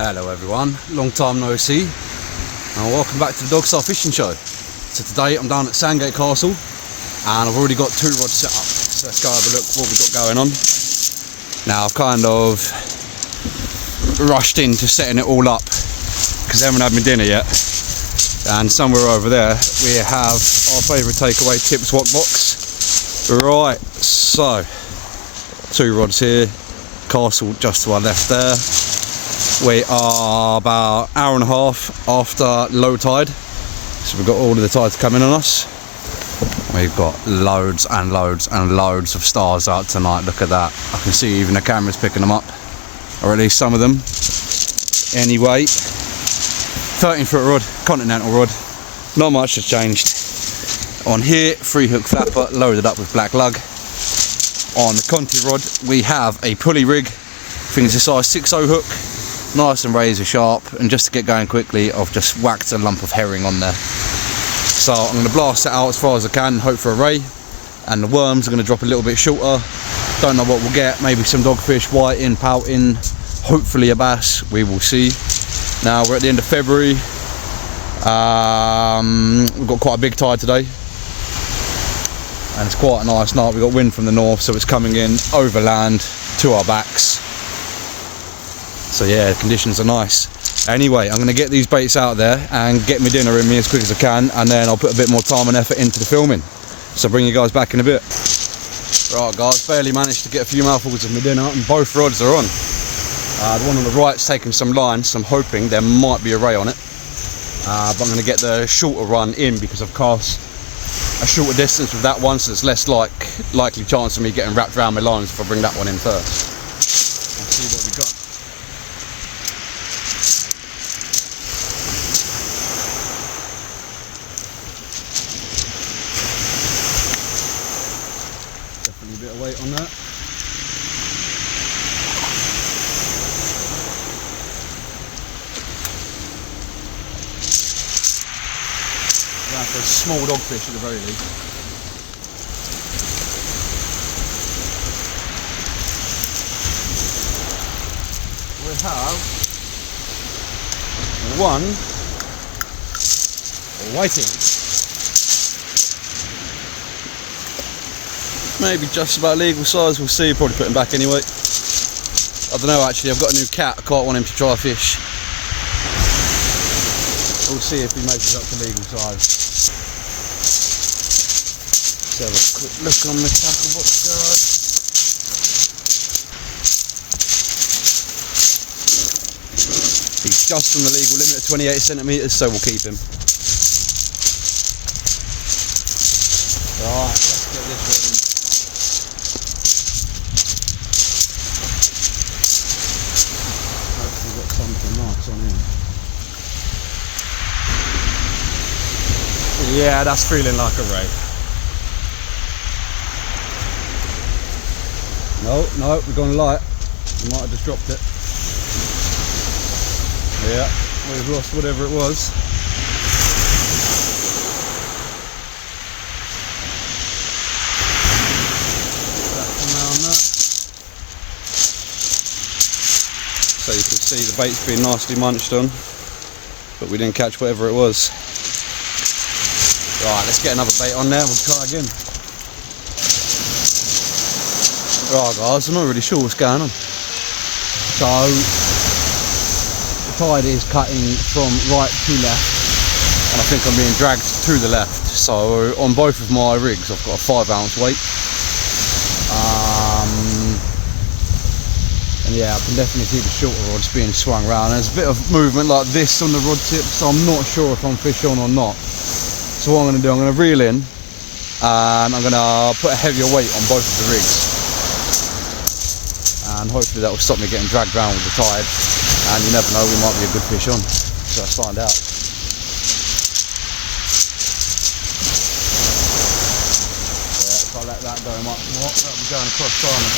Hello everyone, long time no see and welcome back to the Dogstar Fishing Show. So today I'm down at Sandgate Castle and I've already got 2 rods set up, so let's go have a look what we've got going on. Now I've kind of rushed into setting it all up because I haven't had my dinner yet, and somewhere over there we have our favourite takeaway, Tips Wok Box. Right, so 2 rods here, castle just to our left there. We are about an hour and a half after low tide, so we've got all of the tides coming on us. We've got loads and loads and loads of stars out tonight. Look at that, I can see even the camera's picking them up, or at least some of them. Anyway, 13-foot rod, continental rod, not much has changed. On here, 3-hook flapper loaded up with black lug. On the Conti rod we have a pulley rig, I think it's a size 6.0 hook, nice and razor sharp, and just to get going quickly I've just whacked a lump of herring on there. So I'm going to blast it out as far as I can, hope for a ray, and the worms are going to drop a little bit shorter. Don't know what we'll get, maybe some dogfish, whiting, pouting, hopefully a bass, we will see. Now we're at the end of February, we've got quite a big tide today and it's quite a nice night. We've got wind from the north, so it's coming in overland to our backs. So yeah, the conditions are nice. Anyway, I'm going to get these baits out there and get my dinner in me as quick as I can, and then I'll put a bit more time and effort into the filming. So I'll bring you guys back in a bit. Right guys, barely managed to get a few mouthfuls of my dinner and both rods are on. The one on the right's taking some line, so I'm hoping there might be a ray on it. But I'm going to get the shorter run in because I've cast a shorter distance with that one, so there's less likely chance of me getting wrapped around my lines if I bring that one in first. Let's see what we got. Definitely a bit of weight on that. For a small dogfish at the very least. We have one whiting. Maybe just about legal size, we'll see, probably put him back anyway. I don't know actually, I've got a new cat, I quite want him to try a fish. We'll see if he makes it up to legal size. Let's have a quick look on the tackle box, guys. He's just on the legal limit of 28 centimetres, so we'll keep him. Right, let's get this rod in. Hopefully we've got something nice on here. Yeah, that's feeling like a ray. No, we're going light. We might have just dropped it. Yeah, we've lost whatever it was. So you can see the bait's been nicely munched on, but we didn't catch whatever it was. Right, let's get another bait on there, we'll try again. Right guys, I'm not really sure what's going on. So, the tide is cutting from right to left, and I think I'm being dragged to the left. So, on both of my rigs, I've got a 5-ounce weight. And yeah, I can definitely see the shorter rods being swung around. There's a bit of movement like this on the rod tip, so I'm not sure if I'm fish on or not. So what I'm going to do, I'm going to reel in, and I'm gonna put a heavier weight on both of the rigs, and hopefully that will stop me getting dragged around with the tide. And you never know, we might be a good fish on, so let's find out. Yeah, if I let that go much more, that'll be going across Simon.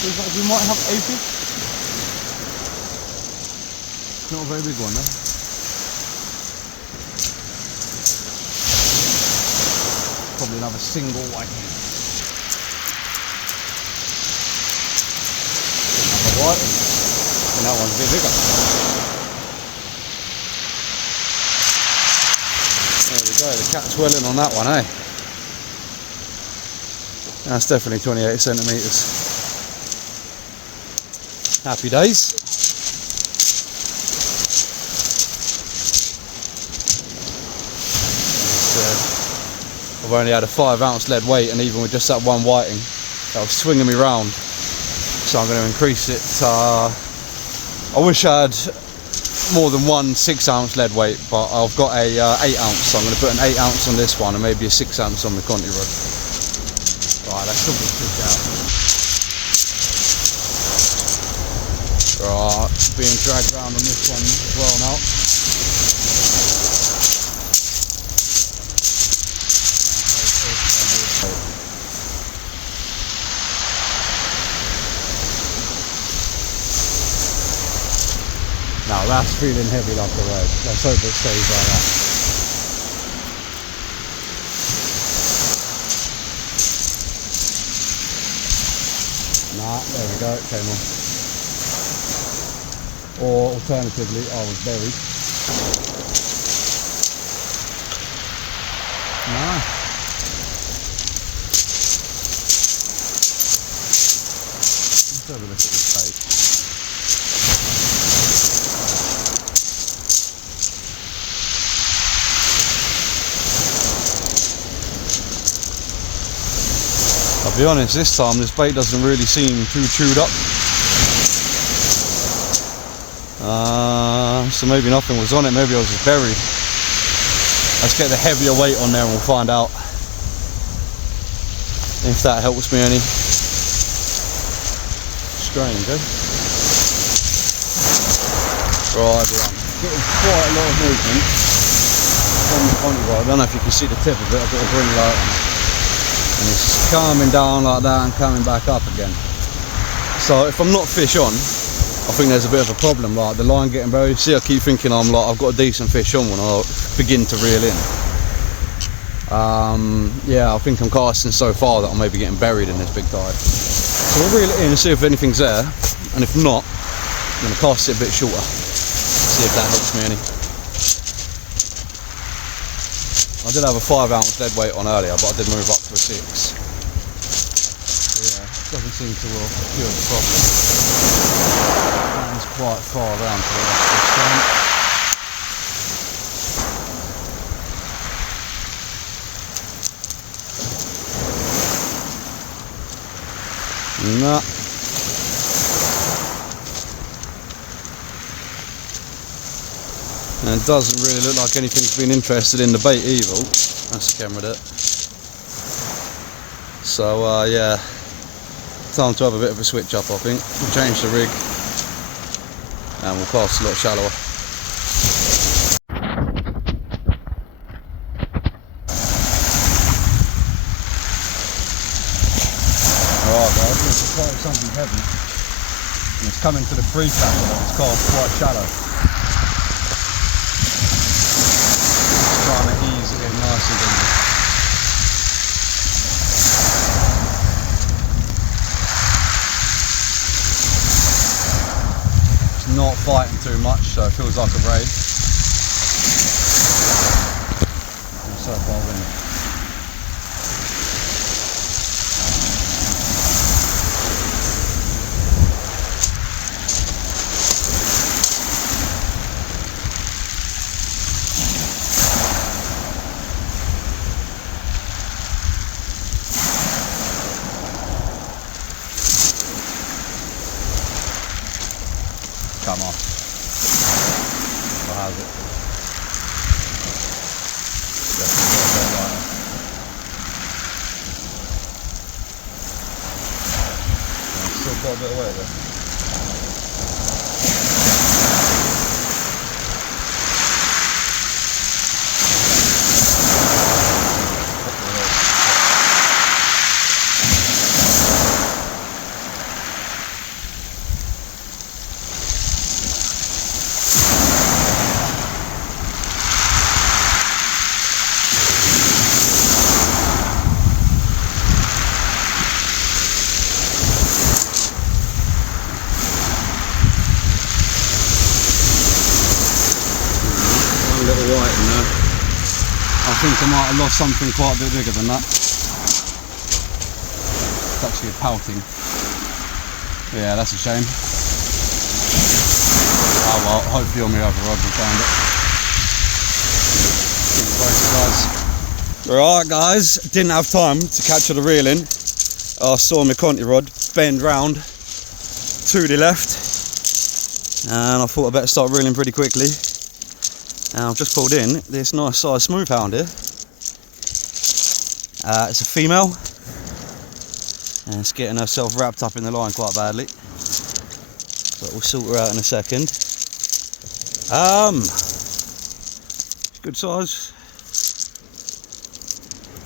Looks like we might have a fish. Not a very big one though. Probably another single whiting. Another whiting. And that one's a bit bigger. There we go, the cat's welling on that one, eh? That's definitely 28 centimetres. Happy days. I've only had a 5 ounce lead weight, and even with just that one whiting, that was swinging me round. So I'm going to increase it. I wish I had more than one 6 ounce lead weight, but I've got a 8 ounce, so I'm going to put an 8 ounce on this one and maybe a 6 ounce on the Conti rod. Right, that's still good fish out. Right, being dragged around on this one as well now. Now that's feeling heavy like a road. Let's hope it stays like that. Nah, there we go, it came on. Or alternatively, I was buried. Nah. Let's have a look at this bait. I'll be honest, this time this bait doesn't really seem too chewed up. So maybe nothing was on it, maybe I was just buried. Let's get the heavier weight on there and we'll find out if that helps me any. Strange, eh? Right, everyone. Getting quite a lot of movement on the Conti rod. I don't know if you can see the tip of it, I've got a green light on it. And it's calming down like that and coming back up again. So if I'm not fish on, I think there's a bit of a problem. Like the line getting buried. See, I keep thinking I've got a decent fish on when I begin to reel in. Yeah, I think I'm casting so far that I may be getting buried in this big tide. So we'll reel it in and see if anything's there, and if not, I'm going to cast it a bit shorter. See if that helps me any. I did have a 5 ounce dead weight on earlier, but I did move up to a 6. Yeah, doesn't seem to cure the problem. It's quite far around to the rest of this time. Nah. And it doesn't really look like anything's been interested in the bait either. That's the camera there. So yeah, time to have a bit of a switch up I think. We'll change the rig and we'll cast a lot shallower. Alright guys, this is quite something heavy. And it's coming to the free tackle and it's cast quite shallow. Trying to ease it in nice and gentle. It's not fighting too much, so it feels like a raid. I'm so far in. come off. Or has it? Definitely got a bit lighter. Still got a bit of weight there. Little white in there. I think I might have lost something quite a bit bigger than that. It's actually a pouting. Yeah, that's a shame. Oh well, hopefully on my other rod we'll find it. Right guys, didn't have time to catch the reel in. I saw my Conti rod bend round to the left and I thought I better start reeling pretty quickly. And I've just pulled in this nice size smooth hound here. It's a female and it's getting herself wrapped up in the line quite badly, but we'll sort her out in a second. Good size,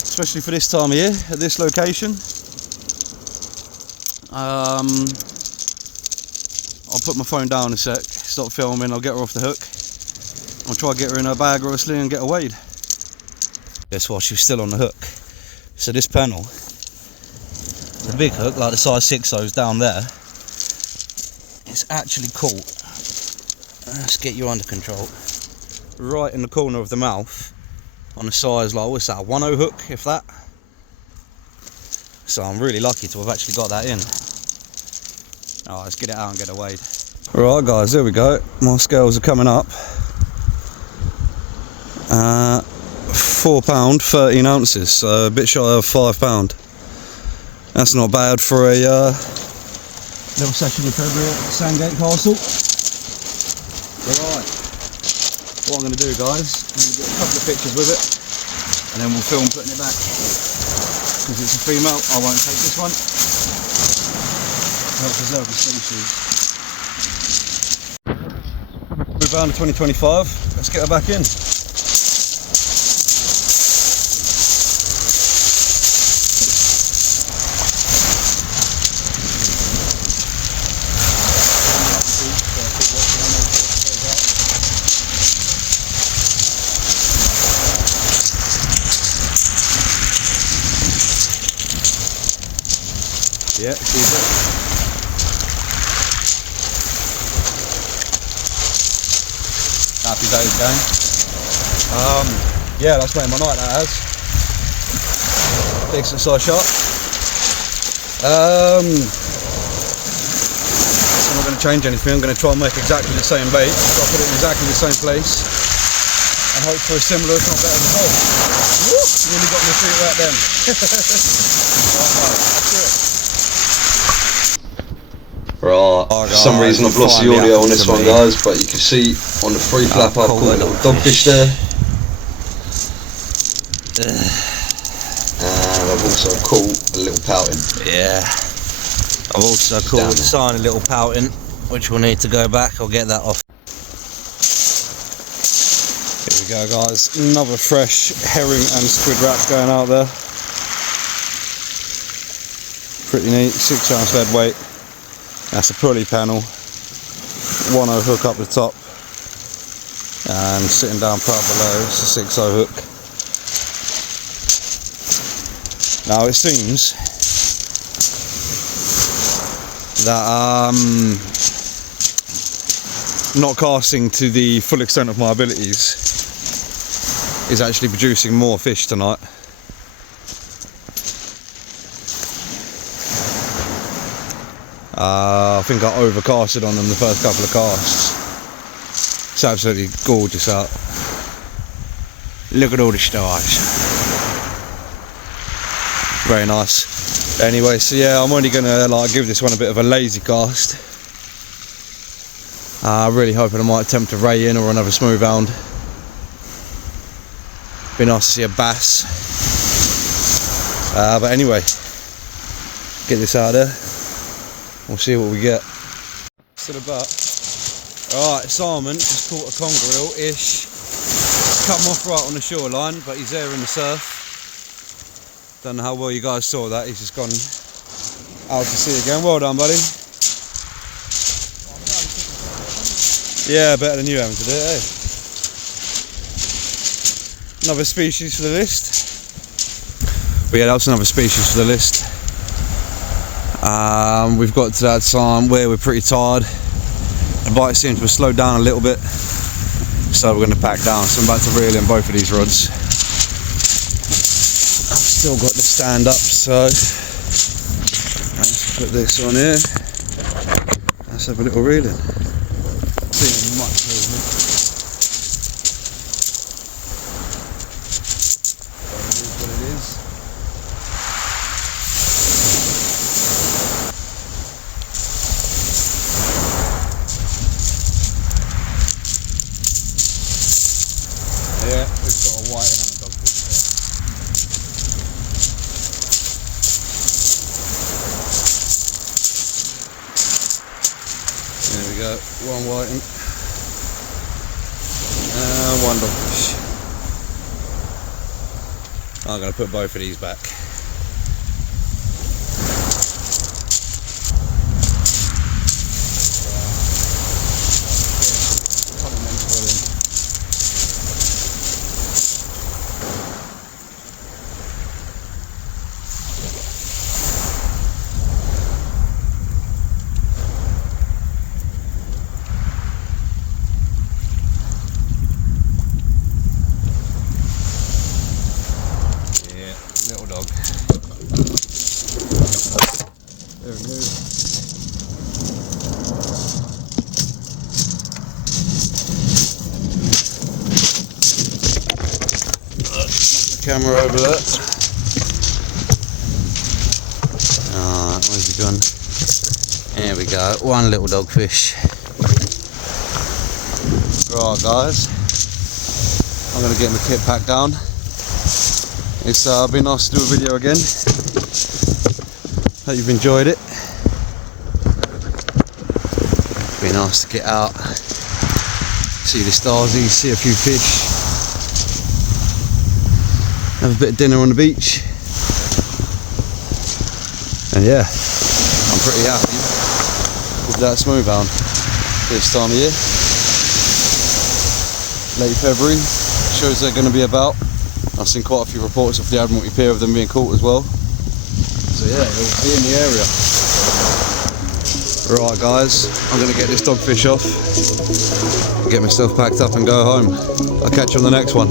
especially for this time of year at this location. I'll put my phone down in a sec, stop filming, I'll get her off the hook. I'll try to get her in a bag or a sling and get her weighed. Guess what, she's still on the hook. So this panel, the big hook, like the size 6.0's down there, it's actually caught. Let's get you under control. Right in the corner of the mouth, on a size like, what's that, a 1.0 hook, if that. So I'm really lucky to have actually got that in. Oh, let's get it out and get her weighed. Right guys, there we go. My scales are coming up. £4, 13 ounces, so a bit shy of £5. That's not bad for a little session in February at Sandgate Castle. Right, what I'm going to do guys, I'm going to get a couple of pictures with it and then we'll film putting it back. Because it's a female, I won't take this one. I'll preserve the species. Move on to 2025, let's get her back in. Yeah, she's it. Happy days, gang. Yeah, that's made my night, that has. Decent size shot. I'm not going to change anything, I'm going to try and make exactly the same bait. So I'll put it in exactly the same place and hope for a similar, if not better result. Woo! Really got my feet right then. Right, for some reason I've lost the audio on this one guys, but you can see on the free flap I've caught a little dogfish there. And I've also caught a little pouting. Yeah, I've also caught a tiny little pouting, which will need to go back. I'll get that off. Here we go guys, another fresh herring and squid wrap going out there. Pretty neat, 6 ounce lead weight. That's a pulley panel, 1.0 hook up the top, and sitting down proud below, it's a 6.0 hook. Now it seems that not casting to the full extent of my abilities is actually producing more fish tonight. I think I overcasted on them the first couple of casts. It's absolutely gorgeous out. Look at all the stars. Very nice. Anyway, so yeah, I'm only gonna like give this one a bit of a lazy cast. Really hoping I might attempt a ray in or another smooth hound. Be nice to see a bass. But anyway, get this out of there. We'll see what we get. Still about. Alright, Simon just caught a conger-eel-ish. Cut him off right on the shoreline, but he's there in the surf. Don't know how well you guys saw that. He's just gone out to sea again. Well done, buddy. Yeah, better than you having to do it, eh? Another species for the list. But yeah, that's another species for the list. We've got to that time where we're pretty tired. The bite seems to have slowed down a little bit. So we're going to pack down. So I'm about to reel in both of these rods. I've still got the stand up, so let's put this on here. Let's have a little reel in. Seeing much movement. It is what it is. Yeah, we've got a white and a dogfish there. There we go, one white and one dogfish. I'm going to put both of these back. Little dog. There we go. Knock the camera over there. Alright, where's he gone? There we go, one little dogfish. Right guys, I'm going to get my kit packed down. It's been nice to do a video again. Hope you've enjoyed it. It's been nice to get out, see the starsies, see a few fish, have a bit of dinner on the beach, and yeah, I'm pretty happy with that smooth hound this time of year. Late February, shows they're going to be about. I've seen quite a few reports of the Admiralty Pier of them being caught as well. So yeah, they'll be in the area. Right guys, I'm going to get this dogfish off, get myself packed up and go home. I'll catch you on the next one.